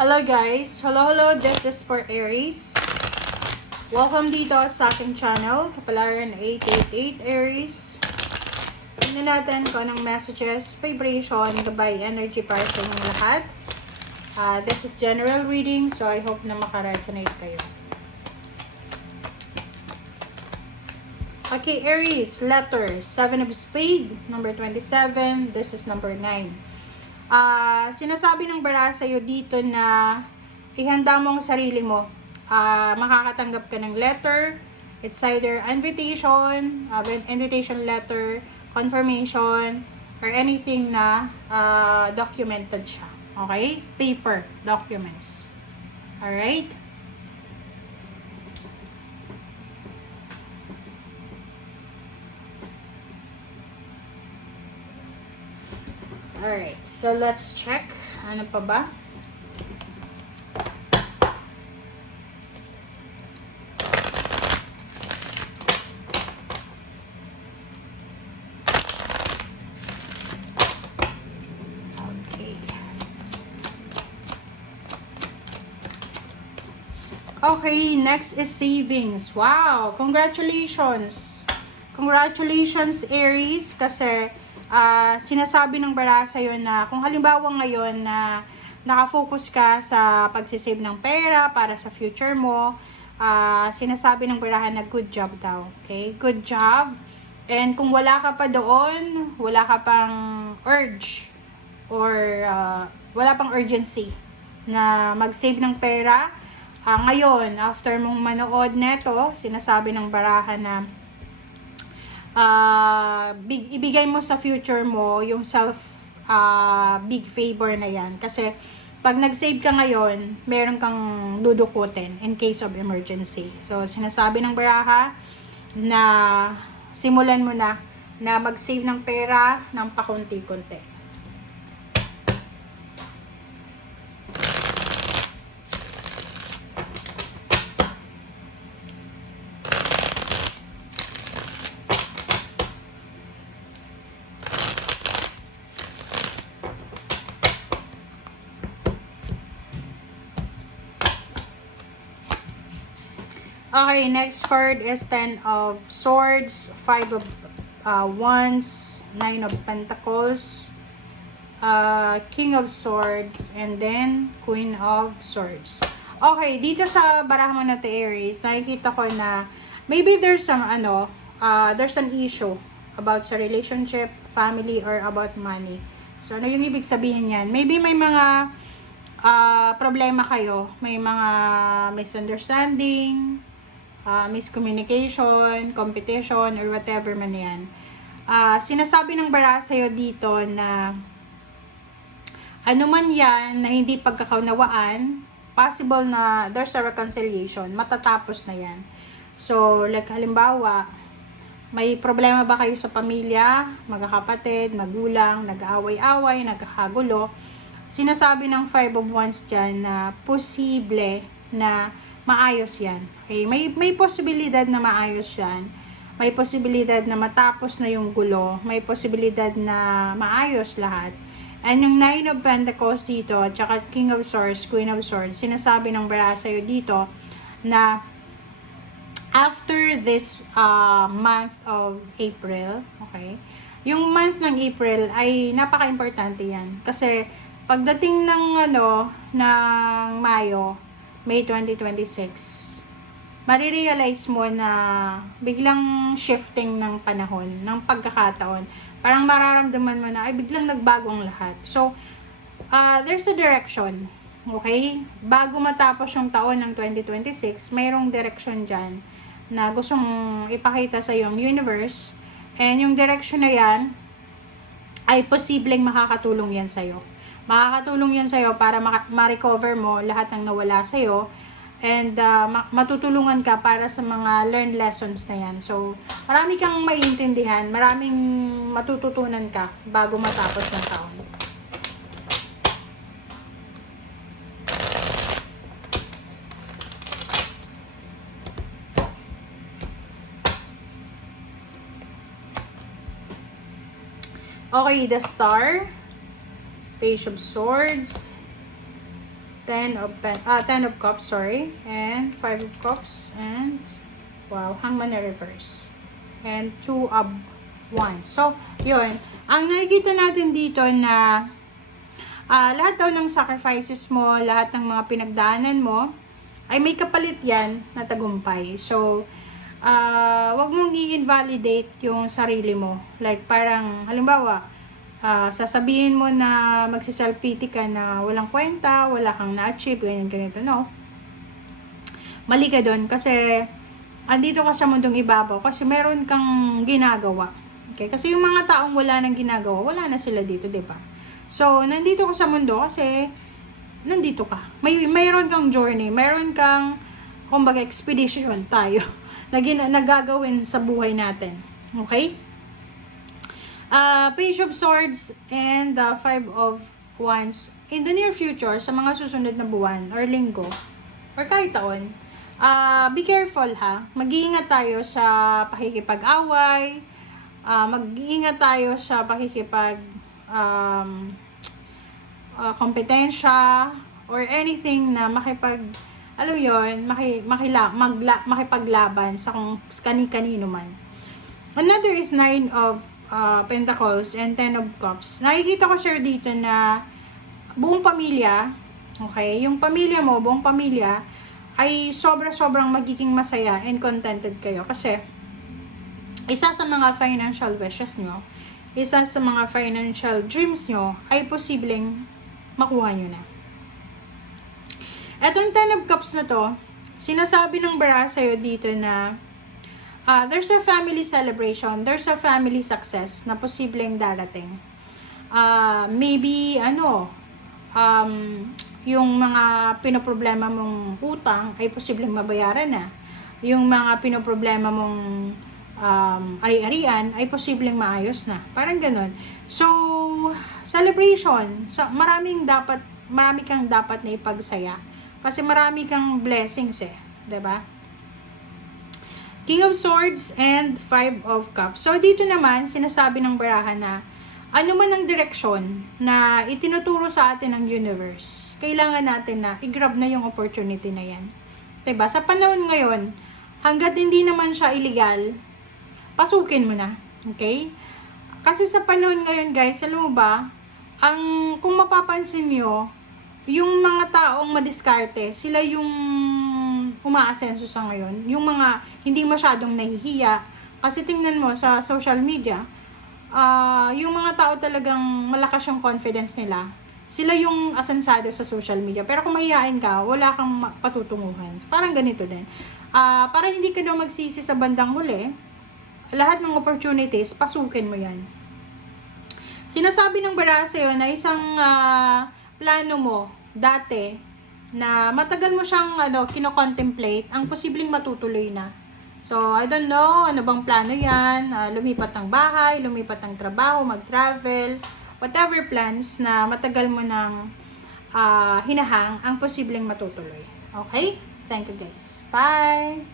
Hello guys! Hello! This is for Aries. Welcome dito sa aking channel, Kapalaran 888 Aries. Tingnan natin kung anong messages, vibration, gabay, energy para sa inyong lahat. This is general reading, so I hope na makaresonate kayo. Okay, Aries, letter 7 of Spades, number 27, this is number 9. Sinasabi ng bara sa'yo dito na ihanda mo ang sarili mo. Makakatanggap ka ng letter. It's either invitation letter, confirmation, or anything na documented siya. Okay? Paper, documents. Alright? Alright, so let's check. Ano pa ba? Okay, next is savings. Wow, congratulations. Congratulations, Aries, kasi sinasabi ng bara sa'yo na kung halimbawa ngayon na nakafocus ka sa pagsisave ng pera para sa future mo, sinasabi ng barahan na good job daw. Okay? Good job. And kung wala ka pa doon, wala ka pang urge or wala pang urgency na mag-save ng pera, ngayon, after mong manood neto, sinasabi ng barahan na ibigay mo sa future mo yung big favor na yan. Kasi pag nag-save ka ngayon, meron kang dudukutin in case of emergency. So, sinasabi ng baraha na simulan mo na mag-save ng pera ng pakunti-kunti. Okay, next card is 10 of Swords, 5 of Wands, 9 of Pentacles, King of Swords, and then Queen of Swords. Okay, dito sa baraha mo na to, Aries, nakikita ko na maybe there's there's an issue about sa relationship, family, or about money. So, ano yung ibig sabihin yan? Maybe may mga problema kayo, may mga misunderstanding, miscommunication, competition, or whatever man yan. Sinasabi ng bara sa'yo dito na ano man yan na hindi pagkakaunawaan, possible na there's a reconciliation, matatapos na yan. So, like halimbawa, may problema ba kayo sa pamilya, magkakapatid, magulang, nag-aaway-away, nagkakagulo, sinasabi ng 5 of Wands dyan na posible na maayos yan. Okay? May posibilidad na maayos yan. May posibilidad na matapos na yung gulo. May posibilidad na maayos lahat. And yung 9 of Pentacles dito, at saka King of Swords, Queen of Swords, sinasabi ng bara sa'yo dito na after this month of April, okay, yung month ng April ay napaka-importante yan. Kasi pagdating ng ng Mayo, May 2026, marirealize mo na biglang shifting ng panahon, ng pagkakataon. Parang mararamdaman mo na ay biglang nagbago ang lahat. So, there's a direction. Okay? Bago matapos yung taon ng 2026, mayroong direction dyan na gustong ipakita sa yung universe. And yung direction na yan ay posibleng makakatulong yan sa'yo. Makakatulong yan sa'yo para ma-recover mo lahat ng nawala sa'yo and matutulungan ka para sa mga learned lessons na yan. So, marami kang maiintindihan, maraming matututunan ka bago matapos ng taon. Okay, the Star, Page of Swords, 10 of cups, sorry, and 5 of cups, and wow, hangman na reverse, and 2 of wands. So, yun. Ang nakikita natin dito na lahat daw ng sacrifices mo, lahat ng mga pinagdaanan mo, ay may kapalit yan na tagumpay. So, wag mong i-invalidate yung sarili mo. Like, parang, halimbawa, sasabihin mo na magsi-self-pity ka na walang kwenta, wala kang na-achieve, ganyan-ganito, no? Mali ka doon kasi andito ka sa mundong ibabaw kasi meron kang ginagawa. Okay? Kasi yung mga taong wala nang ginagawa, wala na sila dito, di ba? So, nandito ka sa mundo kasi nandito ka. Mayroon kang journey, mayroon kang, kumbaga, expedition tayo na gagawin sa buhay natin. Okay? Page of Swords and the 5 of Wands. In the near future, sa mga susunod na buwan or linggo or kahit taon, be careful ha. Mag-iingat tayo sa pakikipag-away, mag-iingat tayo sa pakikipag kompetensya or anything na alam yun, makipaglaban sa kung kani-kanino man. Another is 9 of Pentacles and 10 of Cups. Nakikita ko sir dito na buong pamilya, okay, yung pamilya mo, buong pamilya, ay sobrang magiging masaya and contented kayo. Kasi, isa sa mga financial wishes nyo, isa sa mga financial dreams nyo, ay posibleng makuha nyo na. Etong 10 of Cups na to, sinasabi ng bara sa'yo dito na there's a family celebration, there's a family success na posibleng darating. Maybe, yung mga pinoproblema mong utang ay posibleng mabayaran na. Yung mga pinoproblema mong ari-arian ay posibleng maayos na. Parang ganun. So, celebration. So, marami kang dapat na ipagsaya. Kasi marami kang blessings diba? King of Swords and 5 of Cups. So, dito naman, sinasabi ng baraha na ano man ang direksyon na itinuturo sa atin ng universe, kailangan natin na i-grab na yung opportunity na yan. Diba? Sa panahon ngayon, hanggat hindi naman siya illegal, pasukin mo na. Okay? Kasi sa panahon ngayon, guys, alam mo ba, kung mapapansin nyo, yung mga taong madiskarte, sila yung umaasenso sa ngayon. Yung mga hindi masyadong nahihiya. Kasi tingnan mo sa social media, yung mga tao talagang malakas yung confidence nila. Sila yung asensado sa social media. Pero kung mahihain ka, wala kang patutunguhan. Parang ganito din. Para hindi ka daw magsisi sa bandang huli, lahat ng opportunities, pasukin mo yan. Sinasabi ng bara sa'yo na isang plano mo dati na matagal mo siyang kino-contemplate, ang posibleng matutuloy na. So, I don't know, ano bang plano yan? Lumipat ng bahay, lumipat ng trabaho, mag-travel, whatever plans na matagal mo nang hinahang, ang posibleng matutuloy. Okay? Thank you guys. Bye!